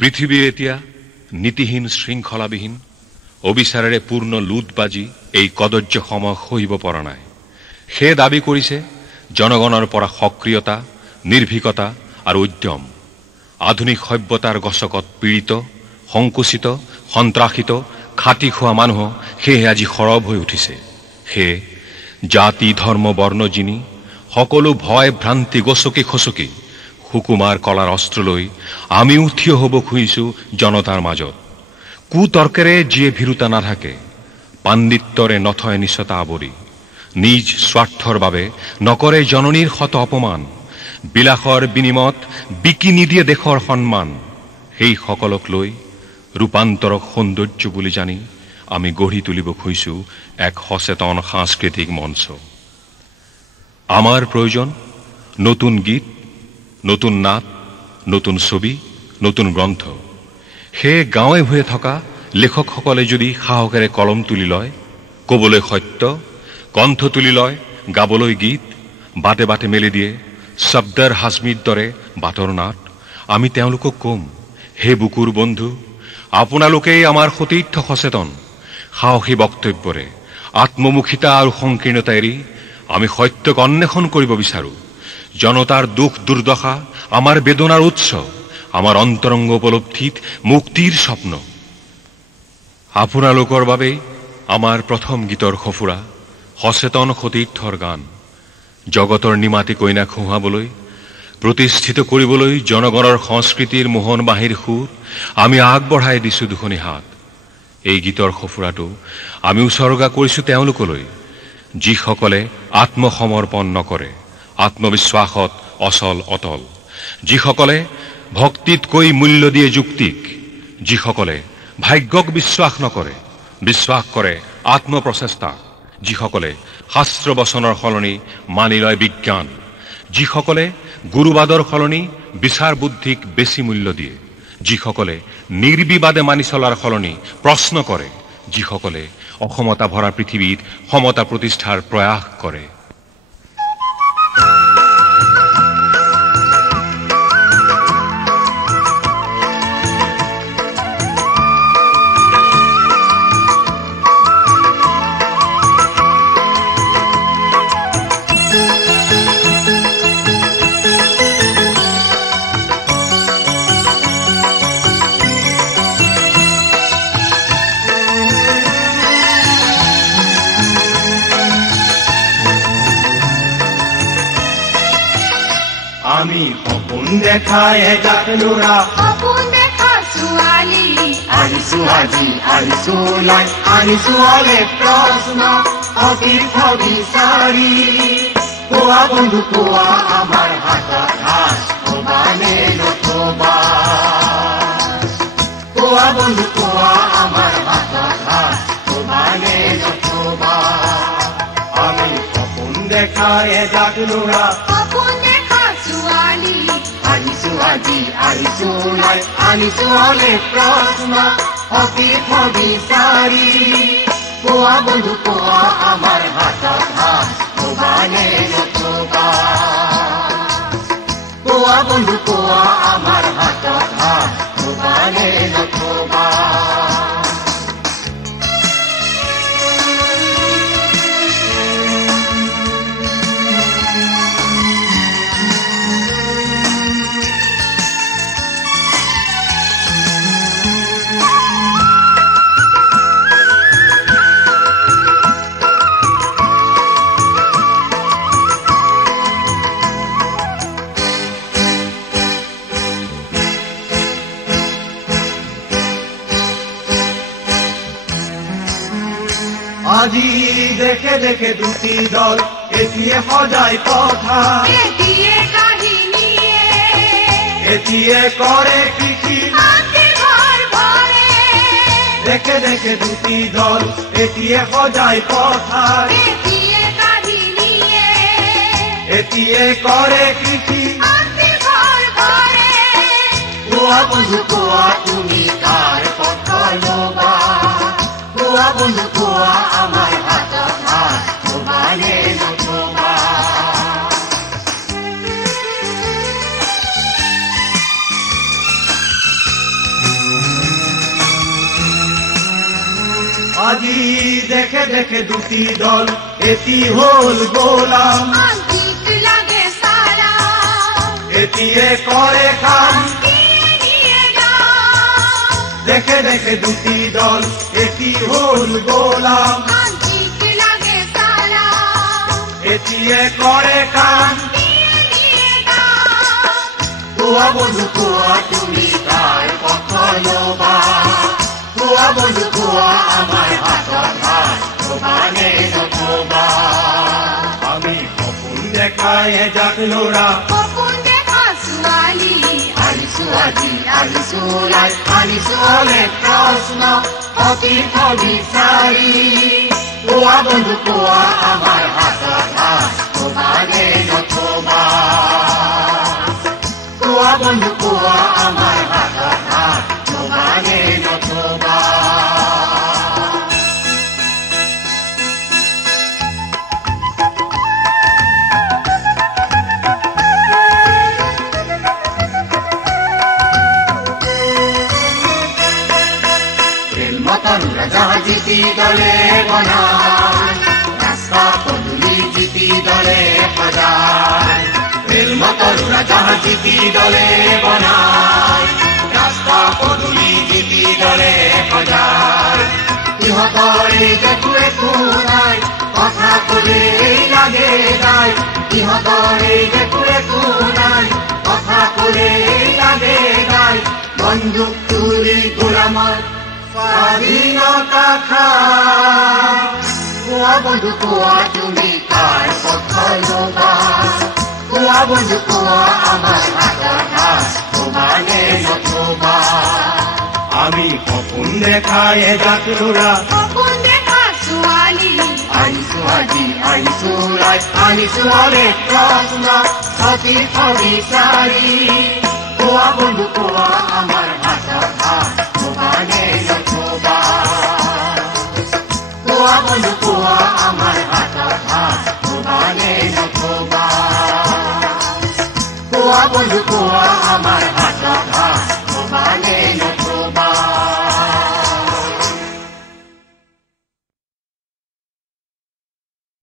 পৃথিৱী এতিয়া নীতিহীন শৃংখলাবিহীন অবিচাৰেৰে পূৰ্ণ লুটবাজি এই কদৰ্য সময় সহিব পৰা নাই। সেই দাবী কৰিছে জনগণৰ পৰা সক্ৰিয়তা, নিৰ্ভীকতা আৰু উদ্যম। আধুনিক সভ্যতাৰ গছকত পীড়িত, সংকুচিত, সন্ত্ৰাসিত, খাটি খোৱা মানুহ সেয়ে আজি সৰব হৈ উঠিছে। সেয়ে জাতি, ধৰ্ম, বৰ্ণ জিনি সকলো ভয় ভ্ৰান্তি গছকি খচকি সুকুমাৰ কলাৰ অস্ত্ৰ লৈ আমিও থিয় হ'ব খুজিছো জনতাৰ মাজত। কুতৰ্কেৰে যিয়ে ভীৰুতা নাথাকে, পাণ্ডিত্যৰে নথয় নিচতা আৱৰি, নিজ স্বাৰ্থৰ বাবে নকৰে জননীৰ শত অপমান, বিলাসৰ বিনিময়ত বিকি নিদিয়ে দেশৰ সন্মান, সেই সকলক লৈ ৰূপান্তৰক সৌন্দৰ্য বুলি জানি আমি গঢ়ি তুলিব খুজিছো এক সচেতন সাংস্কৃতিক মঞ্চ। আমাৰ প্ৰয়োজন নতুন গীত, নতুন নাট, নতুন ছবি, নতুন গ্ৰন্থ। সেয়ে গাঁৱে ভূঞে থকা লেখকসকলে যদি সাহসেৰে কলম তুলি লয়, কবলৈ সত্য, কণ্ঠ তুলি লয়, গাবলৈ গীত, বাটে বাটে মেলি দিয়ে শব্দৰ হাজমিৰ দৰে বাটৰ নাট, আমি তেওঁলোকক কম, হে বুকুৰ বন্ধু, আপোনালোকেই আমাৰ সতীৰ্থ সচেতন। সাহসী বক্তব্যৰে আত্মমুখিতা আৰু সংকীৰ্ণতা এৰি আমি সত্যক অন্বেষণ কৰিব বিচাৰো। জনতাৰ দুখ দুৰ্দশা আমাৰ বেদনাৰ উৎস, আমাৰ অন্তৰংগ উপলব্ধিত মুক্তিৰ স্বপ্ন। আপোনালোকৰ বাবেই আমাৰ প্ৰথম গীতৰ সফুৰা, সচেতন সতীৰ্থৰ গান। জগতৰ নিমাতী কইনাক হুঁহাবলৈ, প্ৰতিষ্ঠিত কৰিবলৈ জনগণৰ সংস্কৃতিৰ মোহন বাঁহীৰ সুৰ আমি আগবঢ়াই দিছো দুখনি হাত। এই গীতৰ সফুৰাটো আমি উচৰ্গা কৰিছো তেওঁলোকলৈ, যিসকলে আত্মসমৰ্পণ নকৰে, আত্মবিশ্বাসত অচল অটল, যিসকলে ভক্তিতকৈ মূল্য দিয়ে যুক্তিক, যিসকলে ভাগ্যক বিশ্বাস নকৰে, বিশ্বাস কৰে আত্মপ্ৰচেষ্টা, যিসকলে শাস্ত্ৰ বচনৰ সলনি মানি লয় বিজ্ঞান, যিসকলে গুৰুবাদৰ সলনি বিচাৰ বুদ্ধিক বেছি মূল্য দিয়ে, যিসকলে নিৰ্বিবাদে মানি চলাৰ সলনি প্ৰশ্ন কৰে, যিসকলে অসমতা ভৰা পৃথিৱীত সমতা প্ৰতিষ্ঠাৰ প্ৰয়াস কৰে। আমি সপোন দেখাই এজাক ল'ৰা, সপোন দেখা ছোৱালী, আহিছো আজি আহিছো ওলাই, আনিছো অলেখ প্ৰশ্ন সতীৰ্থ বিচাৰি। কোৱা বন্ধু কোৱা আমাৰ হাতত হাত সমানে নথবা, কোৱা বন্ধু কোৱা আমাৰ হাতত হাত সমানে নথবা। আমি সপোন দেখাই এজাক ল'ৰা, সপোন দেখা ছোৱালী, আহিছো আজি আহিছো ওলাই, আনিছো অলেখ প্ৰশ্ন সতীৰ্থ বিচাৰি। কোৱা বন্ধু কোৱা আমাৰ হাতত হাত সমানে নথবা, কোৱা বন্ধু কোৱা আমাৰ হাতত হাত সমানে নথবা। আজি দেখে দেখে দুটি দল এটিয়ে সজাই কথা, এটিয়ে কাহিনীয়ে, এটিয়ে কৰে কৃষি, মাটি ঘৰ ভৰে, দেখে দেখে দুটি দল এটিয়ে সজাই কথা, এটিয়ে কাহিনীয়ে, এটিয়ে কৰে কৃষি। মাটি ঘৰ ভৰে, কোৱা বন্ধু কোৱা তুমি কাৰ পক্ষ ল'বা, কোৱা বন্ধু কোৱা আমাৰ হাতত হাত সমানে নথবা। আজি দেখে দেখে দুটি দল এটি হল গোলাম আঞ্চিত লাগে সারা এটিয়ে করে কাম দিয়ে নিয়ে যাও দেখে দেখে দুটি দল এটি হল গোলাম আঞ্চিত লাগে সারা এটিয়ে করে কাম দিয়ে নিয়ে যাও কোৱা বন্ধু কোৱা তুমি কাৰ পক্ষ ল'বা কোৱা বন্ধু কোৱা আমাৰ হাতত হাত থবা নে নথবা আমি সপোন দেখাই এজাক ল'ৰা সপোন দেখা ছোৱালী আহিছো আজি আহিছো ওলাই আনিছো অনেক প্ৰশ্ন সতীৰ্থ বিচাৰি কোৱা বন্ধু কোৱা আমাৰ হাতত হাত থবা নে নথবা কোৱা বন্ধু কোৱা আমাৰ হাতত হাত থবা নে নথবা ৰেলমটৰ জাহাজ জিতি দলে বনাই ৰাস্তা পদূলি জিতি দলে সজায় ৰেলমটৰ জাহাজ জিতি দলে বনাই ৰাস্তা পদূলি জিতি দলে সজায় ইহঁতৰ একো নাই কথা ক'লেই লাগে গাই ইহঁতৰ একো নাই কথা ক'লেই লাগে গাই বন্দুক তুলি গোলামৰ স্বাধীনতা খাই কোৱা বন্ধু কোৱা তুমি কাৰ পক্ষ ল'বা কোৱা বন্ধু কোৱা আমাৰ হাতত হাত থবা নে নথবা আমি সপোন দেখাই এজাক ল'ৰা সপোন দেখা ছোৱালী আহিছো আজি আহিছো ওলাই আনিছো অনেক প্ৰশ্ন সতীৰ্থ বিচাৰি কোৱা বন্ধু কোৱা আমাৰ হাতত হাত থবা নে নথবা কোৱা বন্ধু কোৱা আমাৰ হাতত হাত থবা নে নথবা কোৱা বন্ধু কোৱা আমাৰ